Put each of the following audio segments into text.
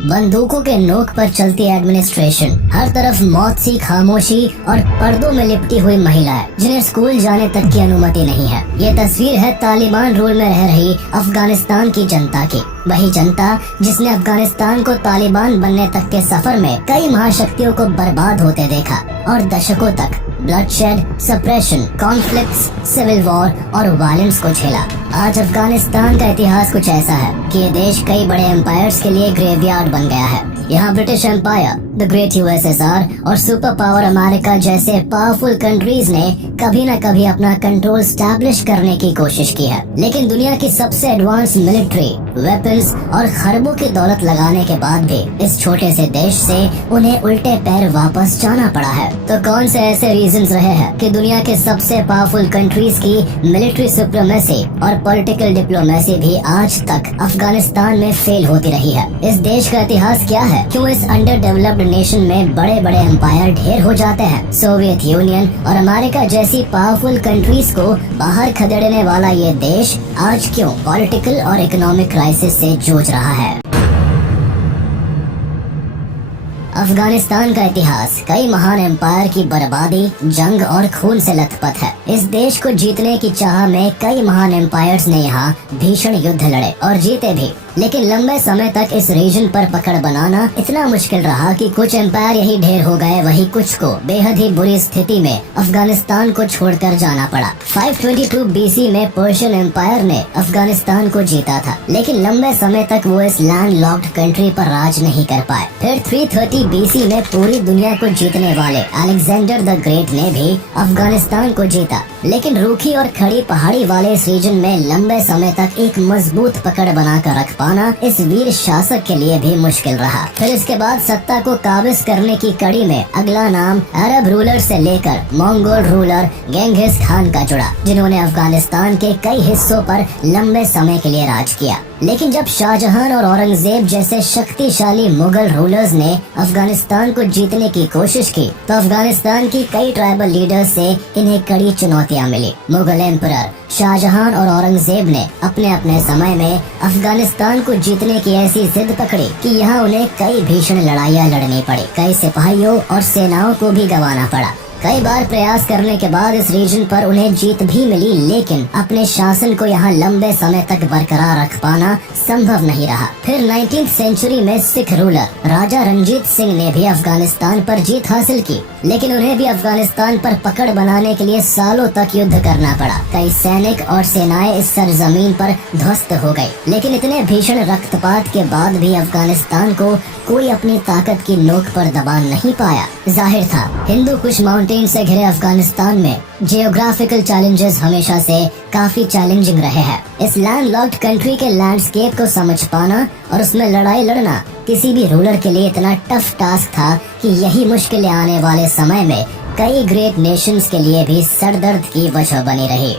बंदूकों के नोक पर चलती एडमिनिस्ट्रेशन, हर तरफ मौत सी खामोशी और पर्दों में लिपटी हुई महिलाएं जिन्हें स्कूल जाने तक की अनुमति नहीं है। ये तस्वीर है तालिबान रूल में रह रही अफगानिस्तान की जनता की। वही जनता जिसने अफगानिस्तान को तालिबान बनने तक के सफर में कई महाशक्तियों को बर्बाद होते देखा और दशकों तक bloodshed, suppression, conflicts, civil war और वायलेंस को झेला। आज अफगानिस्तान का इतिहास कुछ ऐसा है कि ये देश कई बड़े एम्पायर्स के लिए ग्रेवयार्ड बन गया है। यहाँ British empire, the great USSR और सुपर पावर अमेरिका जैसे पावरफुल कंट्रीज ने कभी न कभी अपना कंट्रोल स्टैब्लिश करने की कोशिश की है, लेकिन दुनिया की सबसे एडवांस मिलिट्री, वेपन्स और खरबों की दौलत लगाने के बाद भी इस छोटे से देश से उन्हें उल्टे पैर वापस जाना पड़ा है। तो कौन से ऐसे रीजंस रहे हैं कि दुनिया के सबसे पावरफुल कंट्रीज की मिलिट्री सुप्रीमेसी और पॉलिटिकल डिप्लोमेसी भी आज तक अफगानिस्तान में फेल होती रही है? इस देश का इतिहास क्या है? क्यों इस अंडर डेवलप्ड नेशन में बड़े बड़े एम्पायर ढेर हो जाते हैं? सोवियत यूनियन और अमेरिका जैसी पावरफुल कंट्रीज को बाहर खदेड़ने वाला ये देश आज क्यों पॉलिटिकल और इकोनॉमिक क्राइसिस से जूझ रहा है? अफगानिस्तान का इतिहास कई महान एम्पायर की बर्बादी, जंग और खून से लथपथ है। इस देश को जीतने की चाह में कई महान एम्पायर्स ने यहाँ भीषण युद्ध लड़े और जीते भी, लेकिन लंबे समय तक इस रीजन पर पकड़ बनाना इतना मुश्किल रहा कि कुछ एम्पायर यही ढेर हो गए, वही कुछ को बेहद ही बुरी स्थिति में अफगानिस्तान को छोड़कर जाना पड़ा। 522 बीसी में पर्शियन एम्पायर ने अफगानिस्तान को जीता था, लेकिन लंबे समय तक वो इस लैंड लॉक्ड कंट्री पर राज नहीं कर पाए। फिर 330 बीसी में पूरी दुनिया को जीतने वाले अलेक्जेंडर द ग्रेट ने भी अफगानिस्तान को जीता, लेकिन रूखी और खड़ी पहाड़ी वाले इस रीजन में लंबे समय तक एक मजबूत पकड़ बनाकर रख पाना इस वीर शासक के लिए भी मुश्किल रहा। फिर इसके बाद सत्ता को काबिज करने की कड़ी में अगला नाम अरब रूलर से लेकर मंगोल रूलर गेंघिस खान का जुड़ा, जिन्होंने अफगानिस्तान के कई हिस्सों पर लंबे समय के लिए राज किया। लेकिन जब शाहजहां और औरंगजेब जैसे शक्तिशाली मुगल रूलर्स ने अफगानिस्तान को जीतने की कोशिश की, तो अफगानिस्तान की कई ट्राइबल लीडर्स से इन्हें कड़ी चुनौतियां मिली। मुगल एम्परर शाहजहां और औरंगजेब ने अपने अपने समय में अफगानिस्तान को जीतने की ऐसी जिद पकड़ी कि यहाँ उन्हें कई भीषण लड़ाइयाँ लड़नी पड़ी, कई सिपाहियों और सेनाओं को भी गंवाना पड़ा। कई बार प्रयास करने के बाद इस रीजन पर उन्हें जीत भी मिली, लेकिन अपने शासन को यहाँ लंबे समय तक बरकरार रख पाना संभव नहीं रहा। फिर 19th सेंचुरी में सिख रूलर राजा रंजीत सिंह ने भी अफगानिस्तान पर जीत हासिल की, लेकिन उन्हें भी अफगानिस्तान पर पकड़ बनाने के लिए सालों तक युद्ध करना पड़ा। कई सैनिक और सेनाएं इस सरजमीन पर ध्वस्त हो गयी, लेकिन इतने भीषण रक्तपात के बाद भी अफगानिस्तान को कोई अपनी ताकत की नोक पर दबा नहीं पाया। जाहिर था हिंदू कुश माउंटेन से घिरे अफगानिस्तान में जियोग्राफिकल चैलेंजेस हमेशा से काफी चैलेंजिंग रहे हैं। इस लैंड लॉक्ड कंट्री के लैंडस्केप को समझ पाना और उसमें लड़ाई लड़ना किसी भी रूलर के लिए इतना टफ टास्क था कि यही मुश्किलें आने वाले समय में कई ग्रेट नेशंस के लिए भी सरदर्द की वजह बनी रही।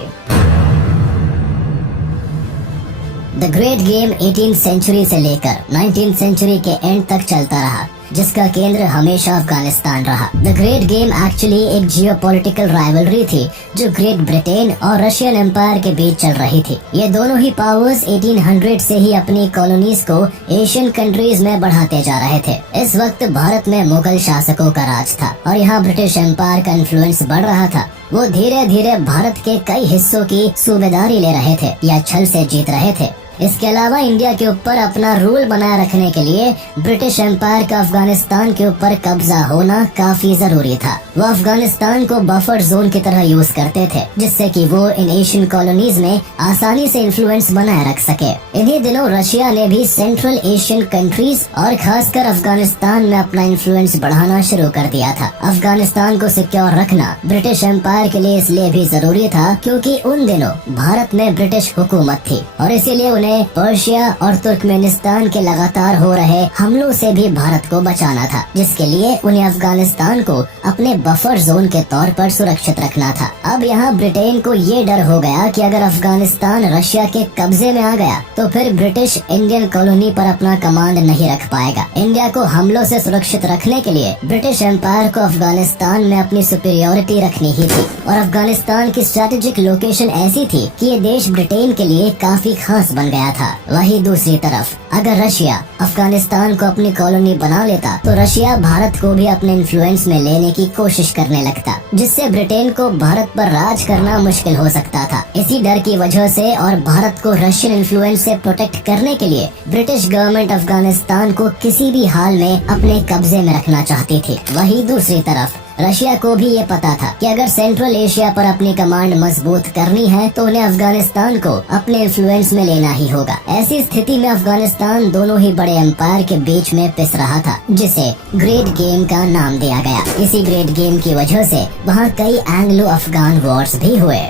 The great game 18th century से लेकर 19th सेंचुरी के एंड तक चलता रहा, जिसका केंद्र हमेशा अफगानिस्तान रहा। द ग्रेट गेम एक्चुअली एक जियोपॉलिटिकल राइवलरी थी जो ग्रेट ब्रिटेन और रशियन एम्पायर के बीच चल रही थी। ये दोनों ही पावर्स 1800 से ही अपनी कॉलोनीज को एशियन कंट्रीज में बढ़ाते जा रहे थे। इस वक्त भारत में मुगल शासकों का राज था और यहाँ ब्रिटिश एम्पायर का इन्फ्लुएंस बढ़ रहा था। वो धीरे धीरे भारत के कई हिस्सों की सूबेदारी ले रहे थे या छल से जीत रहे थे। इसके अलावा इंडिया के ऊपर अपना रूल बनाए रखने के लिए ब्रिटिश एम्पायर का अफगानिस्तान के ऊपर कब्जा होना काफी जरूरी था। वो अफगानिस्तान को बफर जोन की तरह यूज करते थे, जिससे कि वो इन एशियन कॉलोनीज में आसानी से इन्फ्लुएंस बनाए रख सके। इन्हीं दिनों रशिया ने भी सेंट्रल एशियन कंट्रीज और खासकर अफगानिस्तान में अपना इन्फ्लुएंस बढ़ाना शुरू कर दिया था। अफगानिस्तान को सिक्योर रखना ब्रिटिश एम्पायर के लिए इसलिए भी जरूरी था क्योंकि उन दिनों भारत में ब्रिटिश हुकूमत थी और इसीलिए उन्हें पर्शिया और तुर्कमेनिस्तान के लगातार हो रहे हमलों से भी भारत को बचाना था, जिसके लिए उन्हें अफगानिस्तान को अपने बफर जोन के तौर पर सुरक्षित रखना था। अब यहाँ ब्रिटेन को ये डर हो गया कि अगर अफगानिस्तान रशिया के कब्जे में आ गया तो फिर ब्रिटिश इंडियन कॉलोनी पर अपना कमांड नहीं रख पाएगा। इंडिया को हमलों से सुरक्षित रखने के लिए ब्रिटिश एम्पायर को अफगानिस्तान में अपनी सुपीरियोरिटी रखनी ही थी और अफगानिस्तान की स्ट्रेटेजिक लोकेशन ऐसी थी कि ये देश ब्रिटेन के लिए काफी खास बन गया था। वही दूसरी तरफ अगर रशिया अफगानिस्तान को अपनी कॉलोनी बना लेता तो रशिया भारत को भी अपने इन्फ्लुएंस में लेने की कोशिश करने लगता, जिससे ब्रिटेन को भारत पर राज करना मुश्किल हो सकता था। इसी डर की वजह से और भारत को रशियन इन्फ्लुएंस से प्रोटेक्ट करने के लिए ब्रिटिश गवर्नमेंट अफगानिस्तान को किसी भी हाल में अपने कब्जे में रखना चाहती थी। वही दूसरी तरफ रशिया को भी ये पता था कि अगर सेंट्रल एशिया पर अपनी कमांड मजबूत करनी है तो उन्हें अफगानिस्तान को अपने इन्फ्लुएंस में लेना ही होगा। ऐसी स्थिति में अफगानिस्तान दोनों ही बड़े एम्पायर के बीच में पिस रहा था, जिसे ग्रेट गेम का नाम दिया गया। इसी ग्रेट गेम की वजह से वहाँ कई एंग्लो अफगान वॉर्स भी हुए।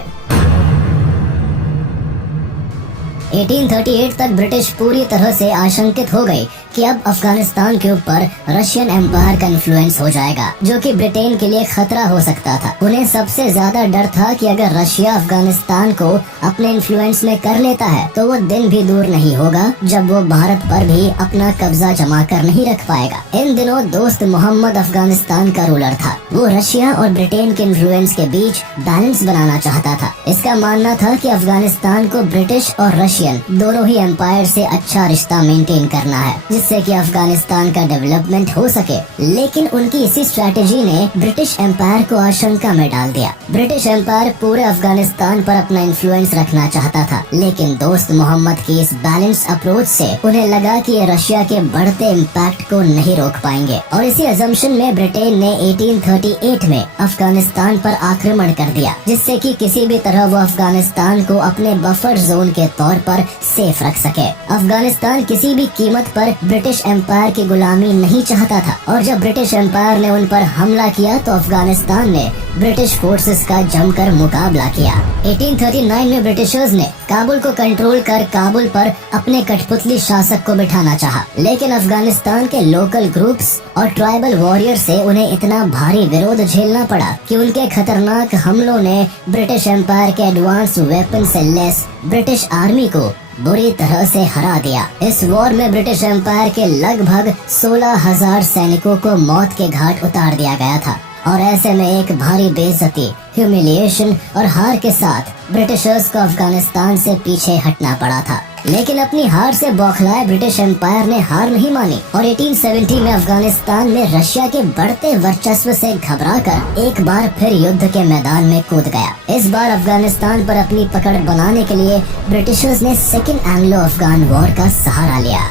1838 तक ब्रिटिश पूरी तरह से आशंकित हो गई कि अब अफगानिस्तान के ऊपर रशियन एम्पायर का इन्फ्लुएंस हो जाएगा, जो कि ब्रिटेन के लिए खतरा हो सकता था। उन्हें सबसे ज्यादा डर था कि अगर रशिया अफगानिस्तान को अपने इन्फ्लुएंस में कर लेता है तो वो दिन भी दूर नहीं होगा जब वो भारत पर भी अपना कब्जा जमा कर नहीं रख पाएगा। इन दिनों दोस्त मोहम्मद अफगानिस्तान का रूलर था। वो रशिया और ब्रिटेन के इन्फ्लुएंस के बीच बैलेंस बनाना चाहता था। इसका मानना था कि अफगानिस्तान को ब्रिटिश और रशियन दोनों ही एम्पायर से अच्छा रिश्ता मेंटेन करना है, जिससे कि अफगानिस्तान का डेवलपमेंट हो सके। लेकिन उनकी इसी स्ट्रैटेजी ने ब्रिटिश एम्पायर को आशंका में डाल दिया। ब्रिटिश एम्पायर पूरे अफगानिस्तान पर अपना इन्फ्लुएंस रखना चाहता था, लेकिन दोस्त मोहम्मद की इस बैलेंस अप्रोच से उन्हें लगा कि ये रशिया के बढ़ते इम्पैक्ट को नहीं रोक पाएंगे। और इसी अजम्पशन में ब्रिटेन ने 1838 में अफगानिस्तान पर आक्रमण कर दिया, जिससे कि किसी भी तरह वो अफगानिस्तान को अपने बफर जोन के तौर पर सेफ रख सके। अफगानिस्तान किसी भी कीमत पर ब्रिटिश एम्पायर की गुलामी नहीं चाहता था, और जब ब्रिटिश एम्पायर ने उन पर हमला किया तो अफगानिस्तान ने ब्रिटिश फोर्सेस का जमकर मुकाबला किया। 1839 में ब्रिटिशर्स ने काबुल को कंट्रोल कर काबुल पर अपने कठपुतली शासक को बिठाना चाहा, लेकिन अफगानिस्तान के लोकल ग्रुप्स और ट्राइबल वॉरियर से उन्हें इतना भारी विरोध झेलना पड़ा कि उनके खतरनाक हमलों ने ब्रिटिश एम्पायर के एडवांस वेपन से लेस ब्रिटिश आर्मी को बुरी तरह से हरा दिया। इस वॉर में ब्रिटिश एम्पायर के लगभग 16,000 सैनिकों को मौत के घाट उतार दिया गया था, और ऐसे में एक भारी बेइज्जती, ह्यूमिलिएशन और हार के साथ ब्रिटिशर्स को अफगानिस्तान से पीछे हटना पड़ा था। लेकिन अपनी हार से बौखलाए ब्रिटिश एम्पायर ने हार नहीं मानी और 1870 में अफगानिस्तान में रशिया के बढ़ते वर्चस्व से घबराकर एक बार फिर युद्ध के मैदान में कूद गया। इस बार अफगानिस्तान पर अपनी पकड़ बनाने के लिए ब्रिटिशर्स ने सेकेंड एंग्लो अफगान वॉर का सहारा लिया।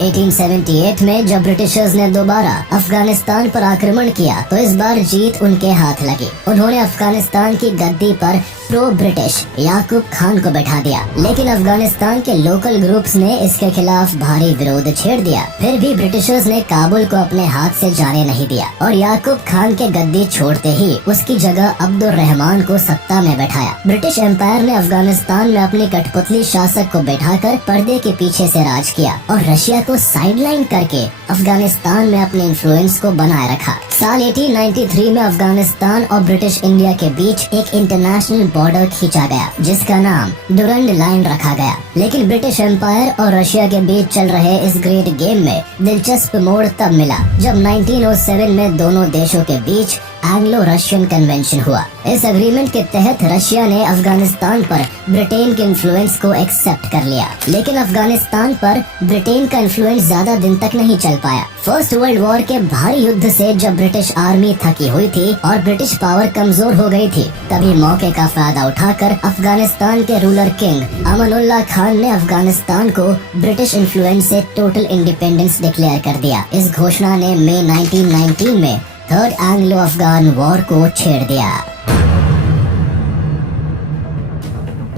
1878 में जब ब्रिटिशर्स ने दोबारा अफगानिस्तान पर आक्रमण किया तो इस बार जीत उनके हाथ लगी। उन्होंने अफगानिस्तान की गद्दी पर प्रो ब्रिटिश याकूब खान को बैठा दिया, लेकिन अफगानिस्तान के लोकल ग्रुप्स ने इसके खिलाफ भारी विरोध छेड़ दिया। फिर भी ब्रिटिशर्स ने काबुल को अपने हाथ से जाने नहीं दिया और याकूब खान के गद्दी छोड़ते ही उसकी जगह अब्दुल रहमान को सत्ता में बैठाया। ब्रिटिश एम्पायर ने अफगानिस्तान में अपनी कठपुतली शासक को बैठाकर पर्दे के पीछे से राज किया और रशिया को साइडलाइन करके अफगानिस्तान में अपने इन्फ्लुएंस को बनाए रखा। साल 1893 में अफगानिस्तान और ब्रिटिश इंडिया के बीच एक इंटरनेशनल बॉर्डर खींचा गया, जिसका नाम डुरंड लाइन रखा गया। लेकिन ब्रिटिश एम्पायर और रशिया के बीच चल रहे इस ग्रेट गेम में दिलचस्प मोड़ तब मिला जब 1907 में दोनों देशों के बीच एंग्लो रशियन कन्वेंशन हुआ। इस एग्रीमेंट के तहत रशिया ने अफगानिस्तान पर ब्रिटेन के इन्फ्लुएंस को एक्सेप्ट कर लिया, लेकिन अफगानिस्तान पर ब्रिटेन का इन्फ्लुएंस ज्यादा दिन तक नहीं चल पाया। फर्स्ट वर्ल्ड वॉर के भारी युद्ध से जब ब्रिटिश आर्मी थकी हुई थी और ब्रिटिश पावर कमजोर हो गई थी, तभी मौके का फायदा उठाकर अफगानिस्तान के रूलर किंग अमानुल्लाह खान ने अफगानिस्तान को ब्रिटिश इन्फ्लुएंस से टोटल इंडिपेंडेंस डिक्लेयर कर दिया। इस घोषणा ने मई 1919 में थर्ड एंग्लो अफगान वॉर को छेड़ दिया।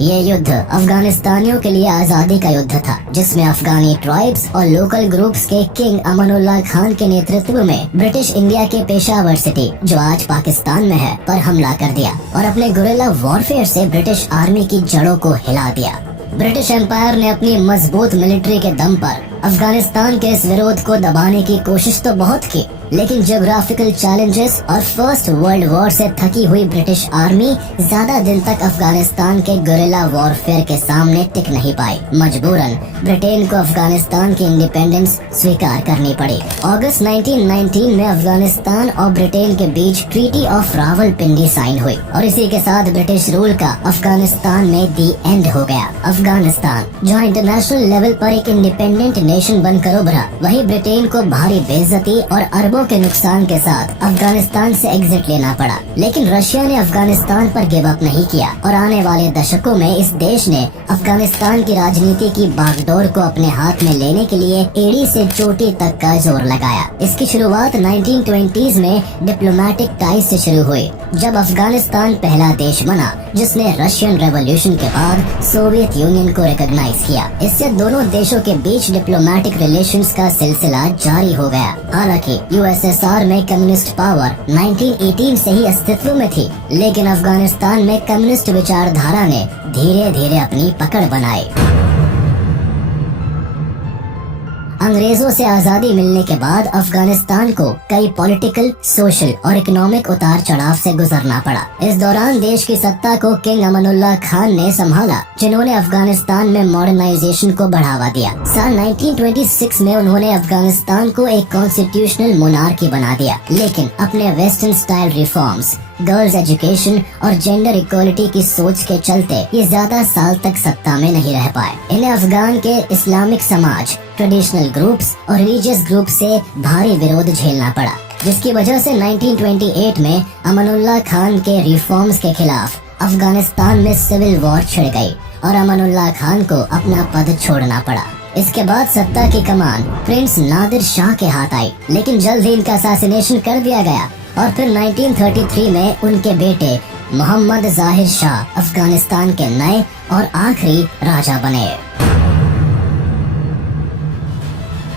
ये युद्ध अफगानिस्तानियों के लिए आजादी का युद्ध था, जिसमें अफगानी ट्राइब्स और लोकल ग्रुप्स के किंग अमानुल्लाह खान के नेतृत्व में ब्रिटिश इंडिया के पेशावर सिटी, जो आज पाकिस्तान में है, पर हमला कर दिया और अपने गुरिल्ला वॉरफेयर से ब्रिटिश आर्मी की जड़ों को हिला दिया। ब्रिटिश एम्पायर ने अपनी मजबूत मिलिट्री के दम पर अफगानिस्तान के इस विरोध को दबाने की कोशिश तो बहुत की, लेकिन ज्योग्राफिकल चैलेंजेस और फर्स्ट वर्ल्ड वॉर से थकी हुई ब्रिटिश आर्मी ज्यादा दिन तक अफगानिस्तान के गुरिल्ला वॉरफेयर के सामने टिक नहीं पाई। मजबूरन ब्रिटेन को अफगानिस्तान की इंडिपेंडेंस स्वीकार करनी पड़ी। अगस्त 1919 में अफगानिस्तान और ब्रिटेन के बीच ट्रीटी ऑफ रावलपिंडी साइन हुई और इसी के साथ ब्रिटिश रूल का अफगानिस्तान में दी एंड हो गया। अफगानिस्तान जहाँ इंटरनेशनल लेवल पर एक इंडिपेंडेंट नेशन बनकर उभरा, वहीं ब्रिटेन को भारी बेइज्जती और अरबों के नुकसान के साथ अफगानिस्तान से एग्जिट लेना पड़ा। लेकिन रशिया ने अफगानिस्तान पर गिव अप नहीं किया और आने वाले दशकों में इस देश ने अफगानिस्तान की राजनीति की बागडोर को अपने हाथ में लेने के लिए एड़ी से चोटी तक का जोर लगाया। इसकी शुरुआत 1920s में डिप्लोमेटिक टाइज से शुरू हुई, जब अफगानिस्तान पहला देश बना जिसने रशियन रेवोल्यूशन के बाद सोवियत यूनियन को रिकॉग्नाइज किया। इससे दोनों देशों के बीच डिप्लोमेटिक रिलेशंस का सिलसिला जारी हो गया। हालांकि यूएसएसआर में कम्युनिस्ट पावर 1918 से ही अस्तित्व में थी, लेकिन अफगानिस्तान में कम्युनिस्ट विचारधारा ने धीरे धीरे अपनी पकड़ बनाई। अंग्रेजों से आजादी मिलने के बाद अफगानिस्तान को कई पॉलिटिकल, सोशल और इकोनॉमिक उतार चढ़ाव से गुजरना पड़ा। इस दौरान देश की सत्ता को किंग अमानुल्लाह खान ने संभाला, जिन्होंने अफगानिस्तान में मॉडर्नाइजेशन को बढ़ावा दिया। साल 1926 में उन्होंने अफगानिस्तान को एक कॉन्स्टिट्यूशनल मोनार्की बना दिया, लेकिन अपने western style reforms, girls education और जेंडर इक्वालिटी की सोच के चलते ये ज्यादा साल तक सत्ता में नहीं रह पाए। इन्हें अफगान के इस्लामिक समाज, ट्रेडिशनल ग्रुप्स और रिलीजियस ग्रुप से भारी विरोध झेलना पड़ा, जिसकी वजह से 1928 में अमानुल्लाह खान के रिफॉर्म्स के खिलाफ अफगानिस्तान में सिविल वॉर छिड़ गई और अमानुल्लाह खान को अपना पद छोड़ना पड़ा। इसके बाद सत्ता की कमान प्रिंस नादिर शाह के हाथ आई, लेकिन जल्द ही इनका असैसिनेशन कर दिया गया और फिर 1933 में उनके बेटे मोहम्मद जाहिर शाह अफगानिस्तान के नए और आखिरी राजा बने।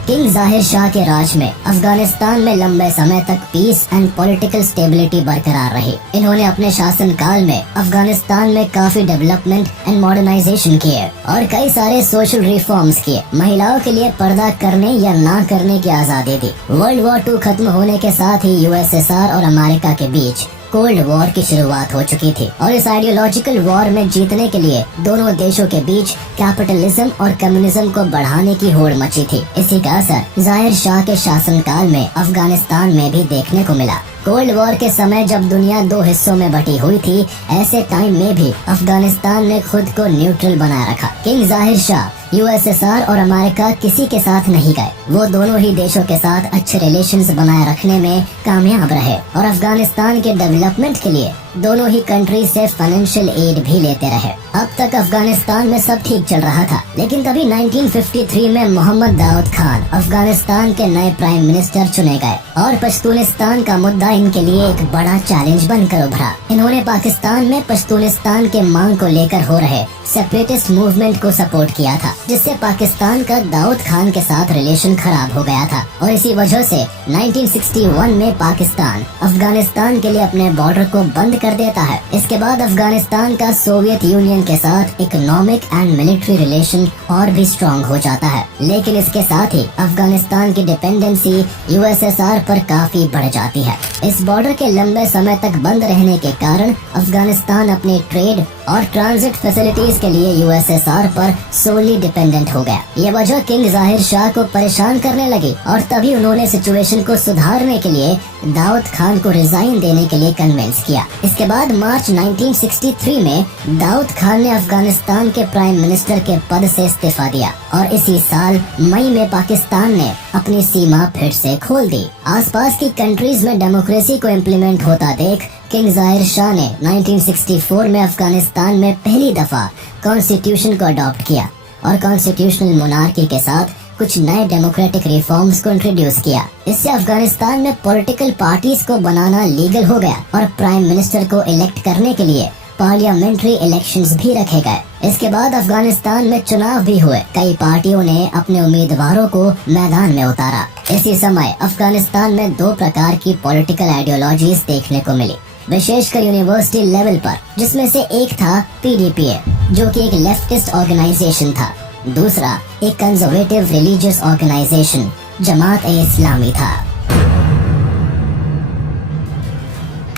किंग जाहिर शाह के राज में अफगानिस्तान में लंबे समय तक पीस एंड पॉलिटिकल स्टेबिलिटी बरकरार रही। इन्होंने अपने शासन काल में अफगानिस्तान में काफी डेवलपमेंट एंड मॉडर्नाइजेशन किए और कई सारे सोशल रिफॉर्म्स किए। महिलाओं के लिए पर्दा करने या ना करने की आजादी दी। वर्ल्ड वॉर 2 खत्म होने के साथ ही यूएसएसआर और अमेरिका के बीच कोल्ड वॉर की शुरुआत हो चुकी थी और इस आइडियोलॉजिकल वॉर में जीतने के लिए दोनों देशों के बीच कैपिटलिज्म और कम्युनिज्म को बढ़ाने की होड़ मची थी। इसी का असर जाहिर शाह के शासनकाल में अफगानिस्तान में भी देखने को मिला। कोल्ड वॉर के समय जब दुनिया 2 हिस्सों में बटी हुई थी, ऐसे टाइम में भी अफगानिस्तान ने खुद को न्यूट्रल बनाए रखा। किंग जाहिर शाह यूएसएसआर और अमेरिका किसी के साथ नहीं गए। वो दोनों ही देशों के साथ अच्छे रिलेशंस बनाए रखने में कामयाब रहे और अफगानिस्तान के डेवलपमेंट के लिए दोनों ही कंट्री से फाइनेंशियल एड भी लेते रहे। अब तक अफगानिस्तान में सब ठीक चल रहा था, लेकिन तभी 1953 में मोहम्मद दाऊद खान अफगानिस्तान के नए प्राइम मिनिस्टर चुने गए और पश्तूनिस्तान का मुद्दा इनके लिए एक बड़ा चैलेंज बनकर उभरा। इन्होंने पाकिस्तान में पश्तूनिस्तान के मांग को लेकर हो रहे सेपरेटिस्ट मूवमेंट को सपोर्ट किया था, जिससे पाकिस्तान का दाऊद खान के साथ रिलेशन खराब हो गया था और इसी वजह से 1961 में पाकिस्तान अफगानिस्तान के लिए अपने बॉर्डर को बंद कर देता है। इसके बाद अफगानिस्तान का सोवियत यूनियन के साथ इकोनॉमिक एंड मिलिट्री रिलेशन और भी स्ट्रॉन्ग हो जाता है, लेकिन इसके साथ ही अफगानिस्तान की डिपेंडेंसी यूएसएसआर पर काफी बढ़ जाती है। इस बॉर्डर के लंबे समय तक बंद रहने के कारण अफगानिस्तान अपने ट्रेड और ट्रांजिट फैसिलिटीज के लिए यूएसएसआर पर सोली डिपेंडेंट हो गया। ये वजह किंग जाहिर शाह को परेशान करने लगी और तभी उन्होंने सिचुएशन को सुधारने के लिए दाऊद खान को रिजाइन देने के लिए कन्विंस किया। इसके बाद मार्च 1963 में दाऊद खान ने अफगानिस्तान के प्राइम मिनिस्टर के पद से इस्तीफा दिया और इसी साल मई में पाकिस्तान ने अपनी सीमा फिर से खोल दी। आसपास की कंट्रीज में डेमोक्रेसी को इम्प्लीमेंट होता देख किंग जाहिर शाह ने 1964 में अफगानिस्तान में पहली दफा कॉन्स्टिट्यूशन को अडॉप्ट किया और कॉन्स्टिट्यूशनल मोनार्की के साथ कुछ नए डेमोक्रेटिक रिफॉर्म्स को इंट्रोड्यूस किया। इससे अफगानिस्तान में पॉलिटिकल पार्टीज को बनाना लीगल हो गया और प्राइम मिनिस्टर को इलेक्ट करने के लिए पार्लियामेंट्री इलेक्शंस भी रखे गए। इसके बाद अफगानिस्तान में चुनाव भी हुए। कई पार्टियों ने अपने उम्मीदवारों को मैदान में उतारा। इसी समय अफगानिस्तान में 2 प्रकार की पॉलिटिकल आइडियोलॉजीज देखने को मिली, विशेषकर यूनिवर्सिटी लेवल पर, जिसमें से एक था पीडीपीए, जो कि एक लेफ्टिस्ट ऑर्गेनाइजेशन था। दूसरा एक conservative religious organisation Jamaat e Islami था।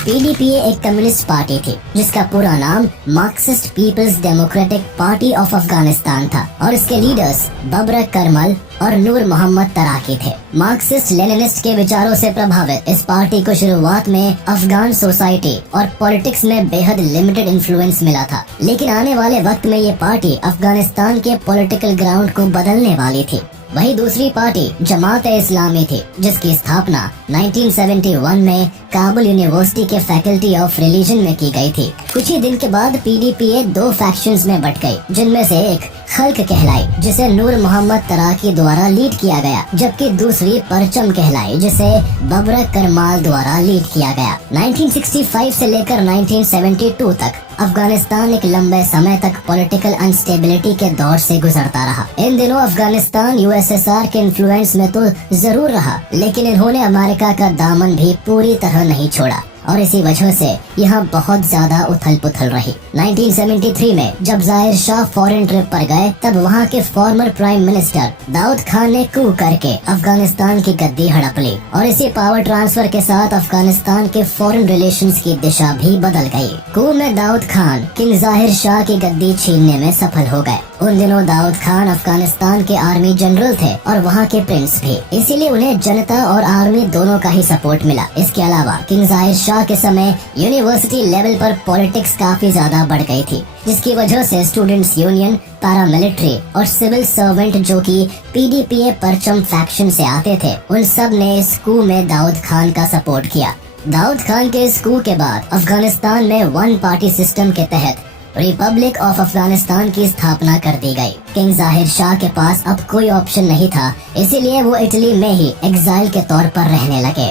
पीडीपीए एक कम्युनिस्ट पार्टी थी जिसका पूरा नाम Marxist people's democratic party of Afghanistan था और इसके लीडर्स बबरक करमल और नूर मोहम्मद तराकी थे। मार्क्सिस्ट लेनिनिस्ट के विचारों से प्रभावित इस पार्टी को शुरुआत में अफगान सोसाइटी और पॉलिटिक्स में बेहद लिमिटेड इन्फ्लुएंस मिला था, लेकिन आने वाले वक्त में ये पार्टी अफगानिस्तान के पॉलिटिकल ग्राउंड को बदलने वाली थी। वही दूसरी पार्टी जमात-ए-इस्लामी थी जिसकी स्थापना 1971 में काबुल यूनिवर्सिटी के फैकल्टी ऑफ रिलीजन में की गई थी। कुछ ही दिन के बाद पीडीपीए दो फैक्शंस में बट गई, जिनमें से एक खल्क कहलाई जिसे नूर मोहम्मद तराकी द्वारा लीड किया गया, जबकि दूसरी परचम कहलाई जिसे बबरक करमाल द्वारा लीड किया गया। 1965 से लेकर 1972 तक अफगानिस्तान एक लंबे समय तक पॉलिटिकल अनस्टेबिलिटी के दौर से गुजरता रहा। इन दिनों अफगानिस्तान यूएसएसआर के इन्फ्लुएंस में तो जरूर रहा, लेकिन इन्होंने अमेरिका का दामन भी पूरी तरह नहीं छोड़ा और इसी वजह से यहाँ बहुत ज्यादा उथल पुथल रही। 1973 में जब जाहिर शाह फॉरेन ट्रिप पर गए, तब वहाँ के former prime minister Daoud Khan ने कू करके अफगानिस्तान की गद्दी हड़प ली और इसी पावर ट्रांसफर के साथ अफगानिस्तान के फॉरेन रिलेशंस की दिशा भी बदल गई। कू में दाऊद खान किंग जाहिर शाह की गद्दी छीनने में सफल हो गए। उन दिनों दाऊद खान अफगानिस्तान के आर्मी जनरल थे और वहाँ के प्रिंस भी, इसीलिए उन्हें जनता और आर्मी दोनों का ही सपोर्ट मिला। इसके अलावा किंग जाहिर शाह के समय यूनिवर्सिटी लेवल पर पॉलिटिक्स काफी ज्यादा बढ़ गई थी, जिसकी वजह से स्टूडेंट्स यूनियन, पैरामिलिट्री और सिविल सर्वेंट जो कि पीडीपीए परचम फैक्शन से आते थे, उन सब ने इस कू में दाऊद खान का सपोर्ट किया। दाऊद खान के इस कू के बाद अफगानिस्तान में वन पार्टी सिस्टम के तहत रिपब्लिक ऑफ अफगानिस्तान की स्थापना कर दी गई। किंग जाहिर शाह के पास अब कोई ऑप्शन नहीं था, इसीलिए वो इटली में ही एग्जाइल के तौर पर रहने लगे।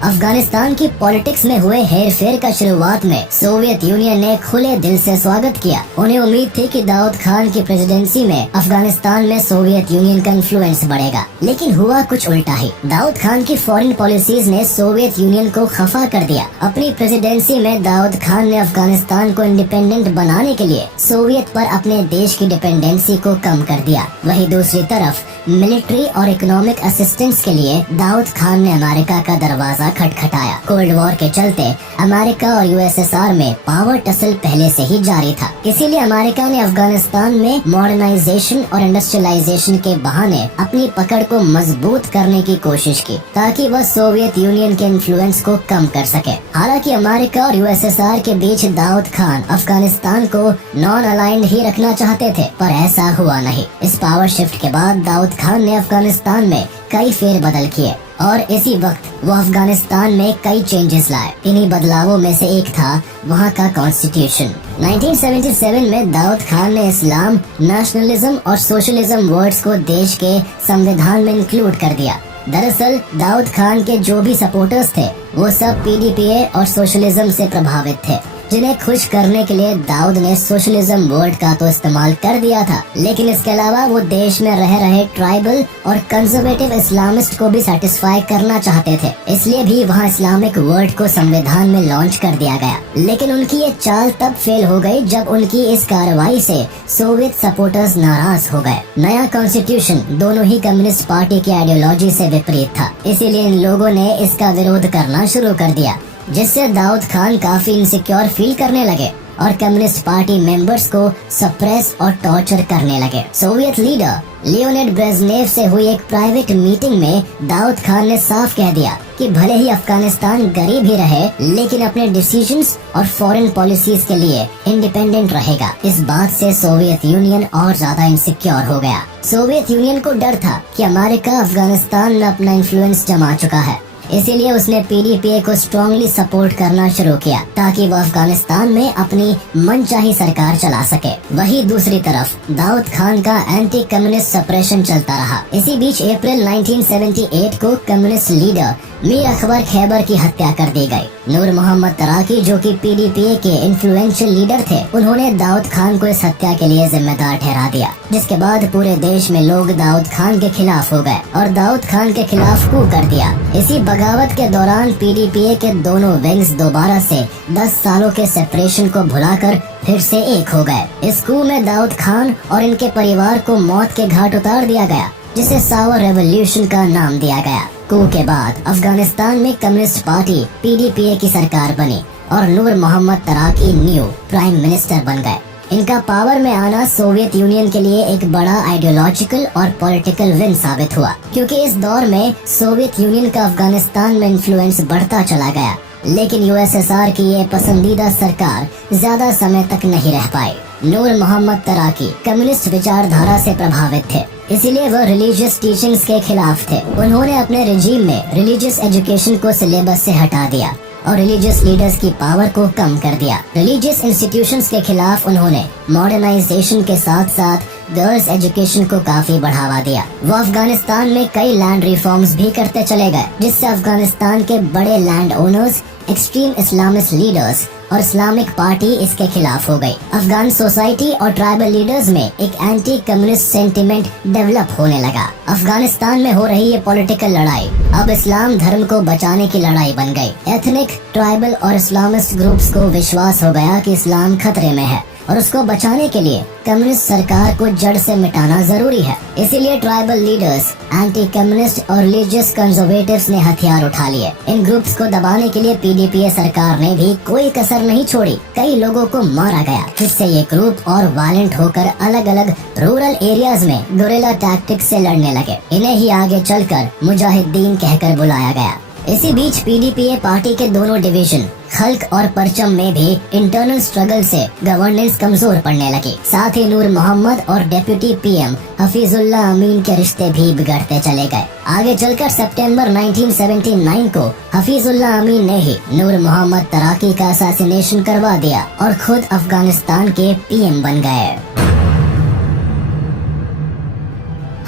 अफगानिस्तान की पॉलिटिक्स में हुए हेरफेर का शुरुआत में सोवियत यूनियन ने खुले दिल से स्वागत किया। उन्हें उम्मीद थी कि दाऊद खान की प्रेसिडेंसी में अफगानिस्तान में सोवियत यूनियन का इन्फ्लुएंस बढ़ेगा, लेकिन हुआ कुछ उल्टा ही। दाऊद खान की फॉरेन पॉलिसीज ने सोवियत यूनियन को खफा कर दिया। अपनी प्रेसिडेंसी में दाऊद खान ने अफगानिस्तान को इंडिपेंडेंट बनाने के लिए सोवियत पर अपने देश की डिपेंडेंसी को कम कर दिया। वही दूसरी तरफ मिलिट्री और इकोनॉमिक असिस्टेंस के लिए दाऊद खान ने अमेरिका का दरवाजा खटखटाया। कोल्ड वॉर के चलते अमेरिका और यूएसएसआर में पावर टसल पहले से ही जारी था, इसीलिए अमेरिका ने अफगानिस्तान में मॉडर्नाइजेशन और इंडस्ट्रियलाइजेशन के बहाने अपनी पकड़ को मजबूत करने की कोशिश की, ताकि वह सोवियत यूनियन के इन्फ्लुएंस को कम कर सके। हालांकि अमेरिका और यूएसएसआर के बीच दाऊद खान अफगानिस्तान को नॉन अलाइंड ही रखना चाहते थे, पर ऐसा हुआ नहीं। इस पावर शिफ्ट के बाद दाऊद खान ने अफगानिस्तान में कई फेरबदल किए और इसी वक्त वो अफगानिस्तान में कई चेंजेस लाए। इन्हीं बदलावों में से एक था वहाँ का कॉन्स्टिट्यूशन। 1977 में दाऊद खान ने इस्लाम, नेशनलिज्म और सोशलिज्म वर्ड्स को देश के संविधान में इंक्लूड कर दिया। दरअसल दाऊद खान के जो भी सपोर्टर्स थे वो सब पीडीपीए और सोशलिज्म से प्रभावित थे, जिन्हें खुश करने के लिए दाऊद ने सोशलिज्म वर्ड का तो इस्तेमाल कर दिया था, लेकिन इसके अलावा वो देश में रह रहे ट्राइबल और कंजर्वेटिव इस्लामिस्ट को भी सेटिस्फाई करना चाहते थे, इसलिए भी वहाँ इस्लामिक वर्ड को संविधान में लॉन्च कर दिया गया। लेकिन उनकी ये चाल तब फेल हो गई जब उनकी इस कार्रवाई से सोवियत सपोर्टर्स नाराज हो गए। नया कॉन्स्टिट्यूशन दोनों ही कम्युनिस्ट पार्टी की आइडियोलॉजी से विपरीत था, इसीलिए इन लोगों ने इसका विरोध करना शुरू कर दिया, जिससे दाऊद खान काफी इनसिक्योर फील करने लगे और कम्युनिस्ट पार्टी मेंबर्स को सप्रेस और टॉर्चर करने लगे। सोवियत लीडर लियोनिड ब्रेजनेव से हुई एक प्राइवेट मीटिंग में दाऊद खान ने साफ कह दिया कि भले ही अफगानिस्तान गरीब ही रहे, लेकिन अपने डिसीजंस और फॉरेन पॉलिसीज के लिए इंडिपेंडेंट रहेगा। इस बात से सोवियत यूनियन और ज्यादा इनसिक्योर हो गया। सोवियत यूनियन को डर था कि अमेरिका अफगानिस्तान में अपना इन्फ्लुएंस जमा चुका है, इसीलिए उसने पीडीपीए को स्ट्रांगली सपोर्ट करना शुरू किया ताकि वह अफगानिस्तान में अपनी मनचाही सरकार चला सके। वही दूसरी तरफ दाऊद खान का एंटी कम्युनिस्ट सप्रेशन चलता रहा। इसी बीच अप्रैल 1978 को कम्युनिस्ट लीडर मीर अकबर खैबर की हत्या कर दी गई। नूर मोहम्मद तराकी जो कि पीडीपीए के इन्फ्लुएंशियल लीडर थे, उन्होंने दाऊद खान को इस हत्या के लिए जिम्मेदार ठहरा दिया, जिसके बाद पूरे देश में लोग दाऊद खान के खिलाफ हो गए और दाऊद खान के खिलाफ कू कर दिया। इसी बगावत के दौरान पीडीपीए के दोनों विंग्स दोबारा से 10 सालों के सेपरेशन को भुलाकर फिर से एक हो गए। इस कू में दाऊद खान और इनके परिवार को मौत के घाट उतार दिया गया, जिसे सावर रेवोल्यूशन का नाम दिया गया। कू के बाद अफगानिस्तान में कम्युनिस्ट पार्टी PDPA की सरकार बनी और नूर मोहम्मद तराकी न्यू प्राइम मिनिस्टर बन गए। इनका पावर में आना सोवियत यूनियन के लिए एक बड़ा आइडियोलॉजिकल और पॉलिटिकल विन साबित हुआ, क्योंकि इस दौर में सोवियत यूनियन का अफगानिस्तान में इन्फ्लुएंस बढ़ता चला गया। लेकिन USSR की ये पसंदीदा सरकार ज्यादा समय तक नहीं रह पाई। नूर मोहम्मद तराकी कम्युनिस्ट विचारधारा से प्रभावित थे, इसीलिए वो रिलीजियस टीचिंग्स के खिलाफ थे। उन्होंने अपने रिजीम में रिलीजियस एजुकेशन को सिलेबस से हटा दिया और रिलीजियस लीडर्स की पावर को कम कर दिया। रिलीजियस इंस्टीट्यूशंस के खिलाफ उन्होंने मॉडर्नाइजेशन के साथ साथ गर्ल्स एजुकेशन को काफी बढ़ावा दिया। वो अफगानिस्तान में कई लैंड रिफॉर्म्स भी करते चले गए, जिससे अफगानिस्तान के बड़े land owners, extreme Islamist leaders और इस्लामिक पार्टी इसके खिलाफ हो गई। अफगान सोसाइटी और ट्राइबल लीडर्स में एक एंटी कम्युनिस्ट सेंटिमेंट डेवलप होने लगा। अफगानिस्तान में हो रही ये पॉलिटिकल लड़ाई अब इस्लाम धर्म को बचाने की लड़ाई बन गई। एथनिक, ट्राइबल और इस्लामिस्ट ग्रुप्स को विश्वास हो गया कि इस्लाम खतरे में है और उसको बचाने के लिए कम्युनिस्ट सरकार को जड़ से मिटाना जरूरी है। इसीलिए ट्राइबल लीडर्स, एंटी कम्युनिस्ट और रिलीजियस कंजर्वेटिव्स ने हथियार उठा लिए। इन ग्रुप्स को दबाने के लिए PDPA सरकार ने भी कोई कसर नहीं छोड़ी। कई लोगों को मारा गया, जिससे ये ग्रुप और वायलेंट होकर अलग अलग रूरल एरियाज में गुरिल्ला टैक्टिक्स से लड़ने लगे। इन्हें ही आगे चलकर मुजाहिदीन कहकर बुलाया गया। इसी बीच PDPA पार्टी के दोनों डिवीजन खल्क और परचम में भी इंटरनल स्ट्रगल से गवर्नेंस कमजोर पड़ने लगी। साथ ही नूर मोहम्मद और डेप्यूटी PM हफीजुल्ला अमीन के रिश्ते भी बिगड़ते चले गए। आगे चलकर सितंबर 1979 को हफीजुल्ला अमीन ने ही नूर मोहम्मद तराकी का असैसिनेशन करवा दिया और खुद अफगानिस्तान के PM बन गए।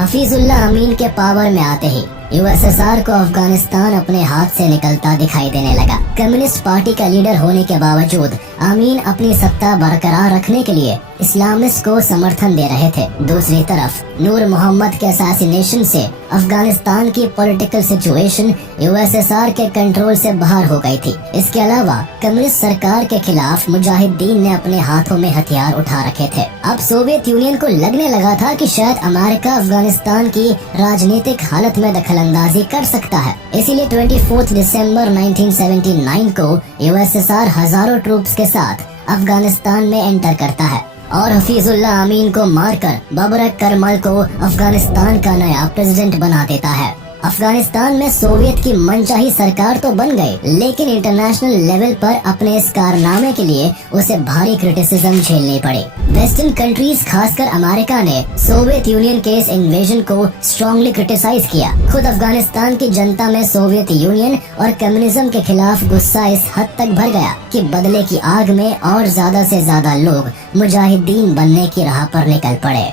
हफीजुल्ला अमीन के पावर में आते ही USSR को अफगानिस्तान अपने हाथ से निकलता दिखाई देने लगा। कम्युनिस्ट पार्टी का लीडर होने के बावजूद अमीन अपनी सत्ता बरकरार रखने के लिए इस्लामिस्ट को समर्थन दे रहे थे। दूसरी तरफ नूर मोहम्मद के असैसिनेशन से अफगानिस्तान की पॉलिटिकल सिचुएशन USSR के कंट्रोल से बाहर हो गई थी। इसके अलावा कम्युनिस्ट सरकार के खिलाफ मुजाहिदीन ने अपने हाथों में हथियार उठा रखे थे। अब सोवियत यूनियन को लगने लगा था कि शायद अमेरिका अफगानिस्तान की राजनीतिक हालत में दखलंदाजी कर सकता है। इसीलिए 24 दिसंबर 1979 को USSR हजारों ट्रूप्स के साथ अफगानिस्तान में एंटर करता है और हफीजुल्ला अमीन को मारकर बबरक करमल को अफगानिस्तान का नया प्रेसिडेंट बना देता है। अफगानिस्तान में सोवियत की मनचाही सरकार तो बन गई, लेकिन इंटरनेशनल लेवल पर अपने इस कारनामे के लिए उसे भारी क्रिटिसिज्म झेलनी पड़ी। वेस्टर्न कंट्रीज, खासकर अमेरिका ने सोवियत यूनियन के इस इन्वेजन को स्ट्रांगली क्रिटिसाइज किया। खुद अफगानिस्तान की जनता में सोवियत यूनियन और कम्युनिज्म के खिलाफ गुस्सा इस हद तक भर गया कि बदले की आग में और ज्यादा से ज्यादा लोग मुजाहिदीन बनने की राह पर निकल पड़े।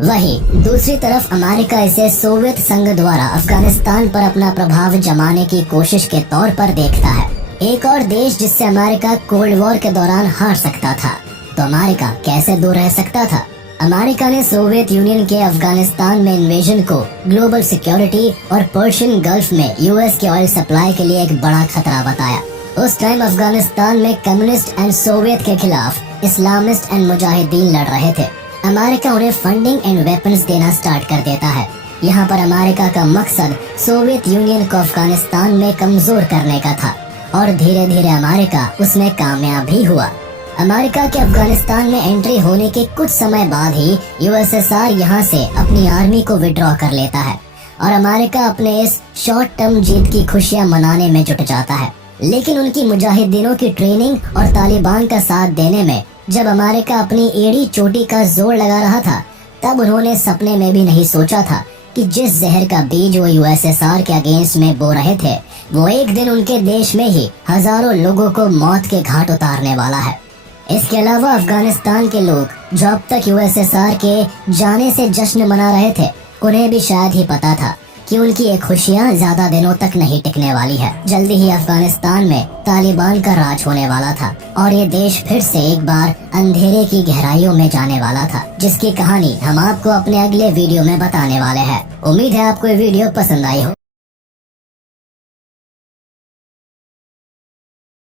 वहीं दूसरी तरफ अमेरिका इसे सोवियत संघ द्वारा अफगानिस्तान पर अपना प्रभाव जमाने की कोशिश के तौर पर देखता है। एक और देश जिससे अमेरिका कोल्ड वॉर के दौरान हार सकता था, तो अमेरिका कैसे दूर रह सकता था। अमेरिका ने सोवियत यूनियन के अफगानिस्तान में इन्वेजन को ग्लोबल सिक्योरिटी और पर्शियन गल्फ में US के ऑयल सप्लाई के लिए एक बड़ा खतरा बताया। उस टाइम अफगानिस्तान में कम्युनिस्ट एंड सोवियत के खिलाफ इस्लामिस्ट एंड मुजाहिदीन लड़ रहे थे। अमेरिका उन्हें फंडिंग एंड वेपन्स देना स्टार्ट कर देता है। यहाँ पर अमेरिका का मकसद सोवियत यूनियन को अफगानिस्तान में कमजोर करने का था और धीरे धीरे अमेरिका उसमें कामयाब भी हुआ। अमेरिका के अफगानिस्तान में एंट्री होने के कुछ समय बाद ही USSR यहाँ से अपनी आर्मी को विड्रॉ कर लेता है और अमेरिका अपने इस शॉर्ट टर्म जीत की खुशियाँ मनाने में जुट जाता है। लेकिन उनकी मुजाहिदीनों की ट्रेनिंग और तालिबान का साथ देने में जब अमेरिका अपनी एड़ी चोटी का जोर लगा रहा था, तब उन्होंने सपने में भी नहीं सोचा था कि जिस जहर का बीज वो USSR के अगेंस्ट में बो रहे थे, वो एक दिन उनके देश में ही हजारों लोगों को मौत के घाट उतारने वाला है। इसके अलावा अफगानिस्तान के लोग जो अब तक USSR के जाने से जश्न मना रहे थे, उन्हें भी शायद ही पता था कि उनकी ये खुशियाँ ज्यादा दिनों तक नहीं टिकने वाली है। जल्दी ही अफगानिस्तान में तालिबान का राज होने वाला था और ये देश फिर से एक बार अंधेरे की गहराइयों में जाने वाला था, जिसकी कहानी हम आपको अपने अगले वीडियो में बताने वाले हैं। उम्मीद है आपको ये वीडियो पसंद आई हो।